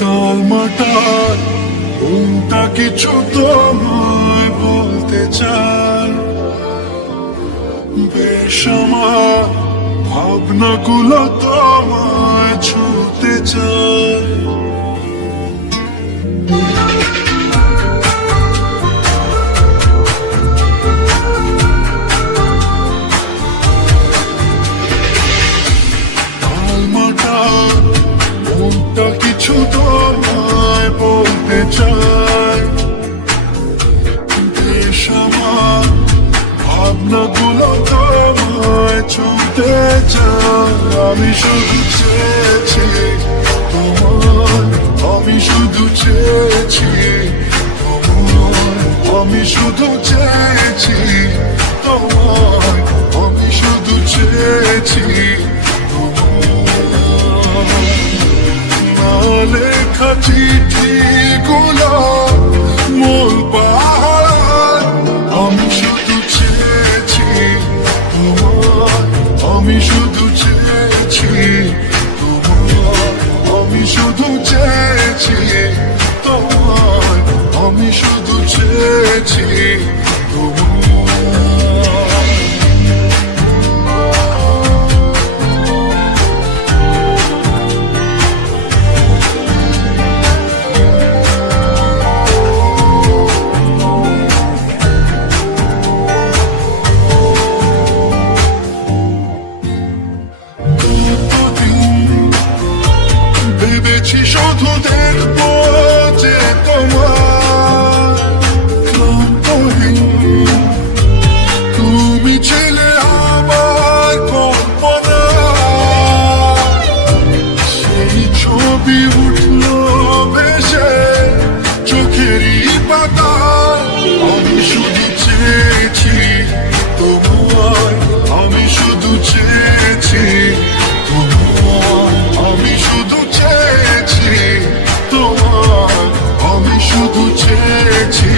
টালমাটাল কোনটা কিছু তোমায় বলতে চাই, বেশ আমার ভাবনাগুলো তোমায় ছুতে চাই। কোনটা কিছু তোমায় বলতে চাই, বেশ আমার ভাবনাগুলো তোমায় ছুঁতে চাই। আমি শুধু চেয়েছি তোমায়, আমি শুধু চেয়েছি তোমায়, আমি শুধু চেয়েছি তোমায়, আমি শুধু চেয়েছি লেখা চিঠি গুলো মূল পাহাড়। আমি শুধু চেয়েছি তোমার, আমি শুধু চেয়েছি তোমার, আমি শুধু চেয়েছি তোমার, আমি শুধু চেয়েছি তোমার। ভেবেছি শুধু দেখবো যে তোমার ক্লান্তহীন, তুমি ছিলে আমার কল্পনা। সেই ছবি উঠলো ভেসে চোখেরই পাতায়। আমি শুধু চেয়েছি তোমার, আমি শুধু চেয়েছি তোমার, আমি শুধু চেয়েছি তোমার, আমি শুধু চেয়েছি